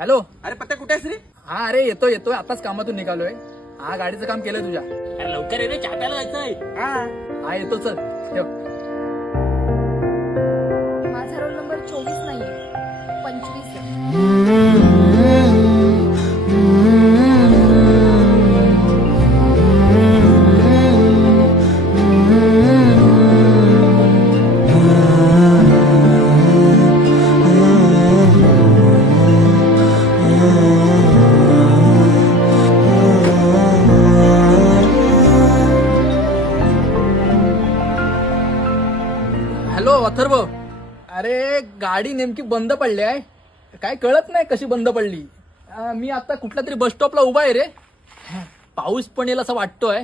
Hello. अरे पत्त्या कुठे आहेस रे? हा अरे येतोय आताच कामातून निघालोय. हा गाडीचं काम केलंय तुझ्या. अरे लवकर ये रे, चहा प्यायला जायचंय. हा येतो चल ठेव. माझा रोल नंबर 24 नाहीये, 25 आहे. हॅलो अथर्व. अरे गाडी नेमकी बंद पडली आहे. काय कळत नाही कशी बंद पडली. मी आता कुठल्या तरी बस स्टॉपला उभा आहे रे. पाऊस पण येईल असं वाटतोय.